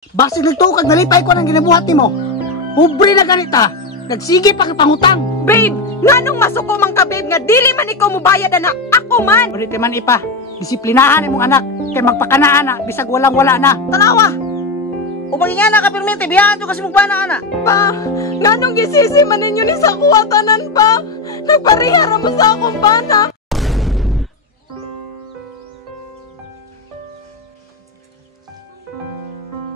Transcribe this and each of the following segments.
Basig nagtukag nalipay ko ng ginabuhat nimo. Pobre na ganita. Nagsige pa pangutang. Babe, nganong masuko man ka babe nga dili man ikaw mobayad na ako man. Ulit man ipa. Disiplinahan imong anak kay magpakanaan na bisag walang wala na. Tanawa. Umagi nga na ka permente biyahan to kasi mugpana ana. Pa, nganong gisisi man ninyo ni sa kuwatanan pa. Nagparihara mo sa akong bana.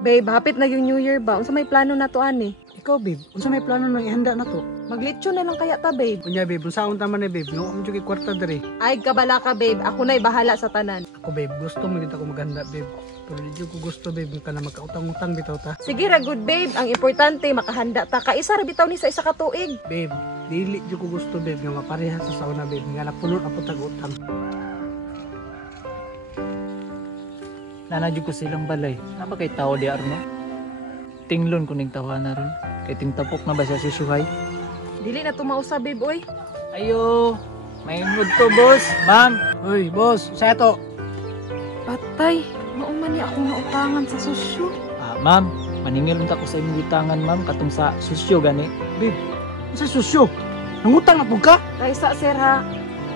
Babe, hapit na yung New Year ba? Unsa may plano na to ani? Ikaw babe, unsa may plano nang ihanda na to? Maglitsyon na lang kaya ta babe. Unya babe, unsaon ta man babe? No, amjo kay kwarta diri. Ay, kabala ka babe. Ako na'y bahala sa tanan. Ako babe, gusto mo dito ko maghanda babe. Pero di ko gusto babe ka na magkautang-utang bitaw ta. Sige ra good babe. Ang importante makahanda ta. Kaisa ra bitaw ni sa isa ka tuig. Babe, dili di ko gusto babe nga mapareha sa sauna babe nga napuno na putag utang. Nanadyo ko silang balay. Napa kay tao di arno? Tinglon ko ning tawanan ron. Kay tingtapok na ba siya si Shuhay? Dili na tumausap babe oy. Ayo, may mood to boss. Ma'am, Hoy, boss, sa to. Patay. Maong man ni akong nautangan sa susyo. ma'am, maningil unta ko sa imong gitangan ma'am katong sa susyo gani. Babe, sa susyo. Nangutang na pud ka? Kaysa sir ha.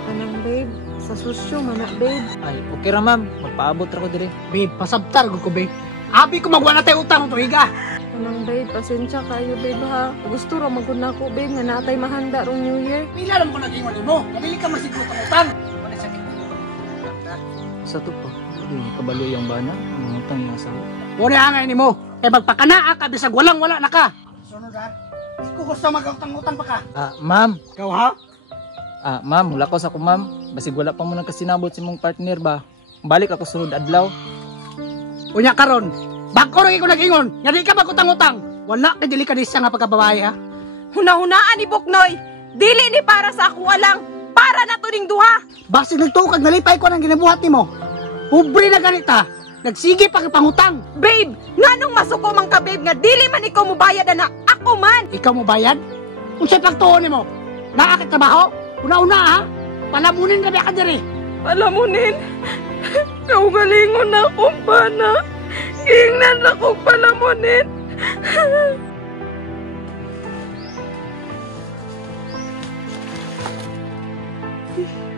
Kanang babe. Sa susyo man na babe. Ay, okay ra ma'am. Magpaabot ra ko diri. Babe, pasabtar ko babe. Abi ko magwala tayo utang to higa. Kanang babe, pasensya kayo babe ha. Gusto ra magud na ko babe nga natay mahanda rong New Year. Pila lang ko nag-ingon mo. Nabili ka masiguro ng utang. Wala sakit. Sa to pa. Di kabalo yung bana. Ang utang yung asawa. Wala hangay nimo. Kay magpakanaa ka bisag walang wala na ka. Sunod ha. Iko gusto mag-utang-utang pa ka. Ma'am. Ikaw ha? Ma'am, wala ko sa ko ma'am. Basig wala pa mo nang kasinabot si mong partner ba. Balik ako sunod adlaw. Unya karon. Bako rin ko nag-ingon. Nga di ka magutang-utang. Wala kay dili ka sa nga pagkababae ha. Hunahunaan ni Buknoy. Dili ni para sa ako walang. Para na to ning duha. Basig nagtukag nalipay ko ng ginabuhat nimo. Pobre na ganita. Nagsige pa pangutang. Babe, nganong masuko man ka babe nga dili man ikaw mobayad na ako man. Ikaw mo bayad? Kung sa'y pagtuon nimo. Naakit trabaho? Una-una ha. Palamunin ka ka diri. Palamunin. Kaugalingon na akong bana. Giingnan na akong palamunin.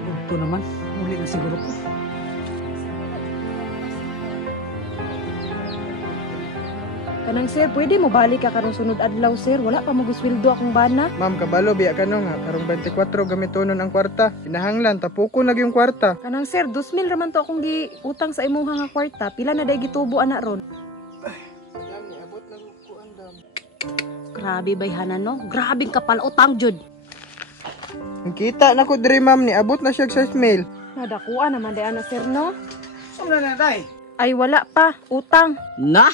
Ito naman. Muli na siguro ko. Kanang sir, pwede mo balik ka karong sunod adlaw sir. Wala pa mo gisweldo akong bana. Ma'am, kabalo biya ka no nga. Karong 24 gamitonon ang kwarta. Kinahanglan, tapuko na yung kwarta. Kanang sir, 2,000 raman to akong giutang sa imuha nga kwarta. Pila na day gitubo ana ron. Grabe bayhanan no. Grabe kapal utang jud. Ang kita na ko diri ma'am ni abot na siya sa mail. Nadakuan naman day ana sir no. Saan na tay? Ay wala pa, utang. Na?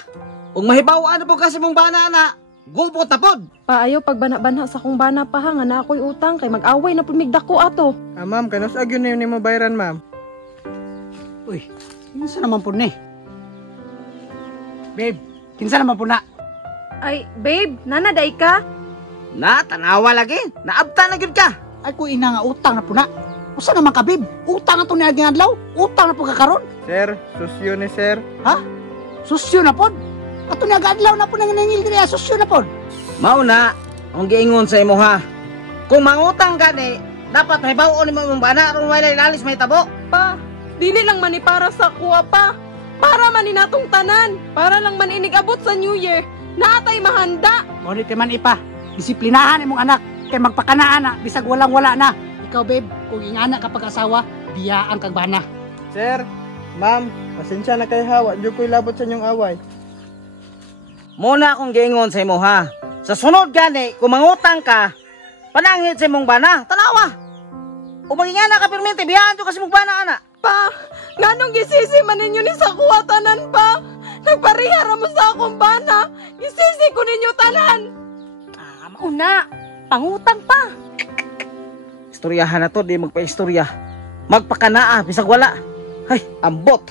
Ug mahibaw ano po kasi mong bana na. Gulpo tapod. Paayo pagbana-banha sa akong bana pa ha nga na ako'y utang kay mag-away na pud migdako ato. Ma'am, kanos agyon na yun ni mo bayaran ma'am. Uy, kinsa naman po ni? Babe, kinsa naman po na? Ay, babe, nanaday ka? Na, tanawa lagi. Naabta na gyud ka. Ay ko ina nga utang na po na. Usa naman ka babe? Utang na to niya ginadlaw? Utang na po kakaron? Sir, susyo ni sir. Ha? Susyo na po? Ato niya gadlaw na po nanginangil diri susyo na po. Mao na, ang giingon sa imo ha. Kung mangutang gani, dapat hibaw-on mo imong bana aron walay lalis may tabo. Pa, dili lang man ni para sa kuha pa. Para man ni natong tanan. Para lang man inigabot sa New Year. Naatay mahanda. Ngunit man ipa, disiplinahan imong anak kay magpakanaan na bisag walang wala na. Ikaw babe, kung ingana ka pag-asawa, biyaan kag bana. Sir, ma'am, pasensya na kay hawa. Diyo ko'y labot sa inyong away. Muna akong giingon sa imo ha. Sa sunod gani, kung mangutang ka, panangit sa imong bana. Tanawa. Umagi nga na ka permente biyahan to kasi mong bana ana. Pa, nganong gisisi man ninyo ni sa kuwatanan pa. Nagparihara mo sa akong bana. Gisisi ko ninyo tanan. Mauna, pangutang pa. Istoryahan na to, di magpa-istorya. Magpakanaa, bisag wala. Ay, ambot.